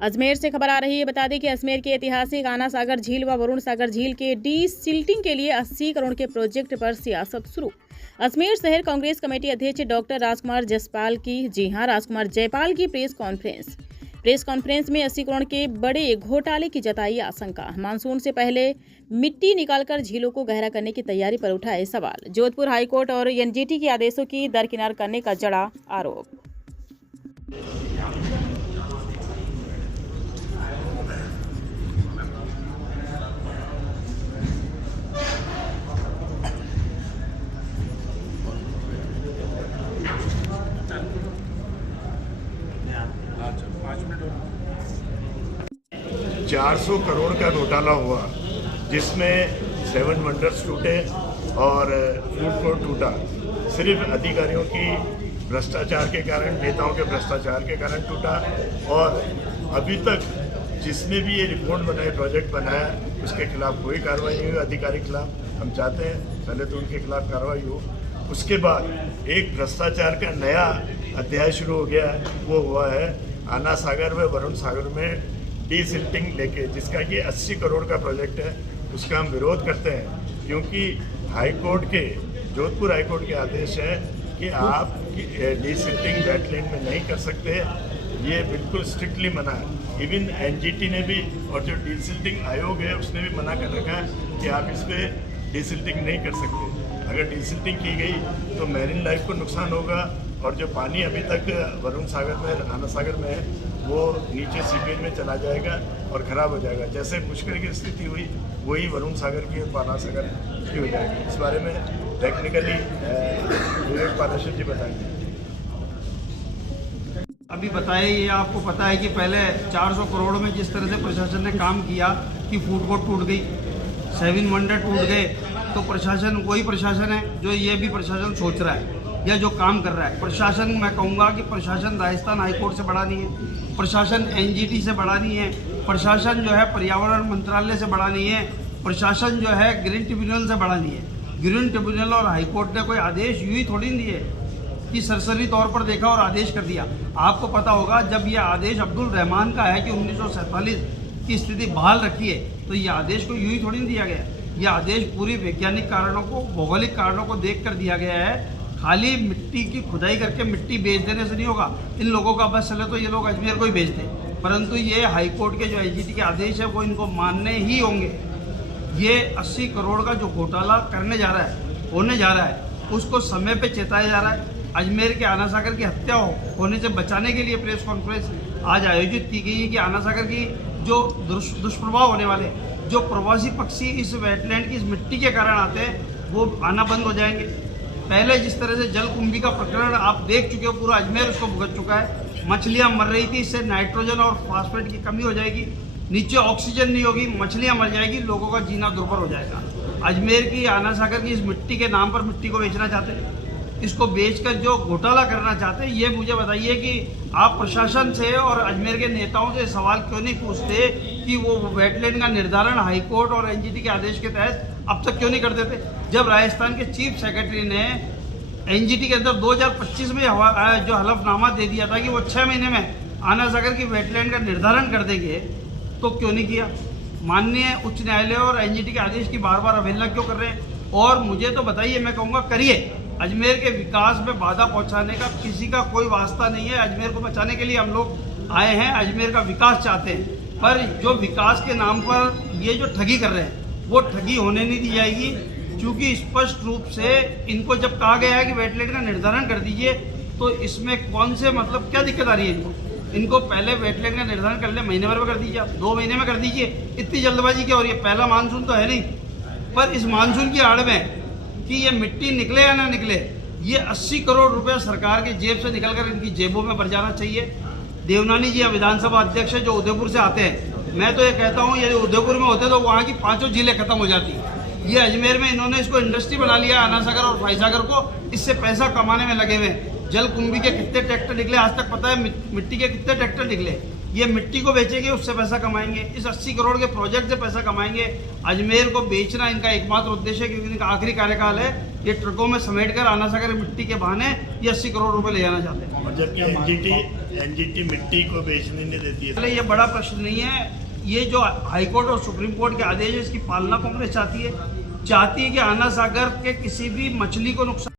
अजमेर से खबर आ रही है। बता दें कि अजमेर के ऐतिहासिक आना सागर झील व वरुण सागर झील के डीसिल्टिंग के लिए 80 करोड़ के प्रोजेक्ट पर सियासत शुरू। अजमेर शहर कांग्रेस कमेटी अध्यक्ष डॉक्टर राजकुमार जयपाल की प्रेस कॉन्फ्रेंस में 80 करोड़ के बड़े घोटाले की जताई आशंका। मानसून से पहले मिट्टी निकालकर झीलों को गहरा करने की तैयारी पर उठाए सवाल। जोधपुर हाईकोर्ट और एनजीटी के आदेशों की दरकिनार करने का जड़ा आरोप। 400 करोड़ का घोटाला हुआ, जिसमें 7 वंडर्स टूटे और फूड कोर्ट टूटा। सिर्फ अधिकारियों की भ्रष्टाचार के कारण, नेताओं के भ्रष्टाचार के कारण टूटा। और अभी तक जिसने भी ये रिपोर्ट बनाई, प्रोजेक्ट बनाया, उसके खिलाफ कोई कार्रवाई नहीं हुई। अधिकारी के खिलाफ हम चाहते हैं पहले तो उनके खिलाफ कार्रवाई हो, उसके बाद एक भ्रष्टाचार का नया अध्याय शुरू हो गया। वो हुआ है आना सागर व वरुण सागर में डीसिल्टिंग लेके, जिसका कि 80 करोड़ का प्रोजेक्ट है। उसका हम विरोध करते हैं क्योंकि हाईकोर्ट के, जोधपुर हाईकोर्ट के आदेश है कि आप डीसिल्टिंग वेटलैंड में नहीं कर सकते। ये बिल्कुल स्ट्रिक्टली मना है। इवन एनजीटी ने भी और जो डीसिल्टिंग आयोग है उसने भी मना कर रखा है कि आप इस पर डीसिल्टिंग नहीं कर सकते। अगर डीसिल्टिंग की गई तो मैरीन लाइफ को नुकसान होगा और जो पानी अभी तक वरुण सागर में, आना सागर में है, वो नीचे सीपेज में चला जाएगा और ख़राब हो जाएगा। जैसे पुष्कर की स्थिति हुई, वही वरुण सागर की और आना सागर की हो जाएगी। इस बारे में टेक्निकली विवेक पाराशर जी बताएंगे। अभी बताइए, ये आपको पता है कि पहले 400 करोड़ में जिस तरह से प्रशासन ने काम किया कि फूड कोर्ट टूट गई, 7 वंडर टूट गए, तो प्रशासन वही प्रशासन है जो ये भी प्रशासन सोच रहा है या जो काम कर रहा है। प्रशासन, मैं कहूँगा कि प्रशासन राजस्थान हाईकोर्ट से बड़ा नहीं है, प्रशासन एनजीटी से बड़ा नहीं है, प्रशासन जो है पर्यावरण मंत्रालय से बड़ा नहीं है, प्रशासन जो है ग्रीन ट्रिब्यूनल से बड़ा नहीं है। ग्रीन ट्रिब्यूनल और हाईकोर्ट ने कोई आदेश यूँ ही थोड़ी नहीं दिए कि सरसरी तौर पर देखा और आदेश कर दिया। आपको पता होगा जब यह आदेश अब्दुल रहमान का है कि 1947 की स्थिति बहाल रखी है, तो ये आदेश को यूँ ही थोड़ी नहीं दिया गया। यह आदेश पूरी वैज्ञानिक कारणों को, भौगोलिक कारणों को देख कर दिया गया है। खाली मिट्टी की खुदाई करके मिट्टी बेच देने से नहीं होगा। इन लोगों का बस चले तो ये लोग अजमेर को ही बेच दें, परंतु ये हाईकोर्ट के जो एनजीटी के आदेश है वो इनको मानने ही होंगे। ये 80 करोड़ का जो घोटाला होने जा रहा है, उसको समय पे चेताया जा रहा है। अजमेर के आना सागर की हत्या होने से बचाने के लिए प्रेस कॉन्फ्रेंस आज आयोजित की गई है कि आना सागर की जो दुष्प्रभाव होने वाले, जो प्रवासी पक्षी इस वेटलैंड की इस मिट्टी के कारण आते हैं, वो आना बंद हो जाएंगे। पहले जिस तरह से जलकुंभी का प्रकरण आप देख चुके हो, पूरा अजमेर उसको भुगत चुका है। मछलियां मर रही थी, इससे नाइट्रोजन और फास्फेट की कमी हो जाएगी, नीचे ऑक्सीजन नहीं होगी, मछलियां मर जाएगी, लोगों का जीना दुर्भर हो जाएगा। अजमेर की, आना सागर की इस मिट्टी के नाम पर मिट्टी को बेचना चाहते हैं, इसको बेचकर जो घोटाला करना चाहते हैं। ये मुझे बताइए कि आप प्रशासन से और अजमेर के नेताओं से सवाल क्यों नहीं पूछते कि वो वेटलैंड का निर्धारण हाईकोर्ट और एनजीटी के आदेश के तहत अब तक क्यों नहीं करते थे? जब राजस्थान के चीफ सेक्रेटरी ने एनजीटी के अंदर 2025 में जो हलफनामा दे दिया था कि वो 6 महीने में आना सागर की वेटलैंड का निर्धारण कर देंगे, तो क्यों नहीं किया? माननीय उच्च न्यायालय और एनजीटी के आदेश की बार बार अवहेलना क्यों कर रहे हैं? और मुझे तो बताइए, मैं कहूँगा करिए। अजमेर के विकास में बाधा पहुंचाने का किसी का कोई वास्ता नहीं है। अजमेर को बचाने के लिए हम लोग आए हैं, अजमेर का विकास चाहते हैं, पर जो विकास के नाम पर ये जो ठगी कर रहे हैं, वो ठगी होने नहीं दी जाएगी। क्योंकि स्पष्ट रूप से इनको जब कहा गया है कि वेटलैंड का निर्धारण कर दीजिए, तो इसमें कौन से, मतलब क्या दिक्कत आ रही है इनको पहले वेटलैंड का निर्धारण कर ले, महीने भर में कर दीजिए, आप 2 महीने में कर दीजिए। इतनी जल्दबाजी क्या हो रही है? पहला मानसून तो है नहीं, पर इस मानसून की आड़ में कि ये मिट्टी निकले या ना निकले, ये 80 करोड़ रुपए सरकार की जेब से निकलकर इनकी जेबों में भर जाना चाहिए। देवनानी जी विधानसभा अध्यक्ष है जो उदयपुर से आते हैं, मैं तो ये कहता हूँ यदि उदयपुर में होते तो वहाँ की 5 जिले खत्म हो जाती। ये अजमेर में इन्होंने इसको इंडस्ट्री बना लिया, आना सागर और फाइसागर को, इससे पैसा कमाने में लगे हुए। जलकुंभी के कितने ट्रैक्टर निकले आज तक पता है? मिट्टी के कितने ट्रैक्टर निकले? ये मिट्टी को बेचेंगे, उससे पैसा कमाएंगे, इस 80 करोड़ के प्रोजेक्ट से पैसा कमाएंगे। अजमेर को बेचना इनका एकमात्र उद्देश्य है, क्योंकि इनका आखिरी कार्यकाल है। ये ट्रकों में समेटकर आना सागर मिट्टी के बहाने ये 80 करोड़ रुपए ले जाना चाहते हैं। और जबकि एनजीटी मिट्टी को बेचने नहीं देती है। पहले ये बड़ा प्रश्न नहीं है, ये जो हाईकोर्ट और सुप्रीम कोर्ट के आदेश है इसकी पालना कांग्रेस चाहती है कि आना सागर के किसी भी मछली को नुकसान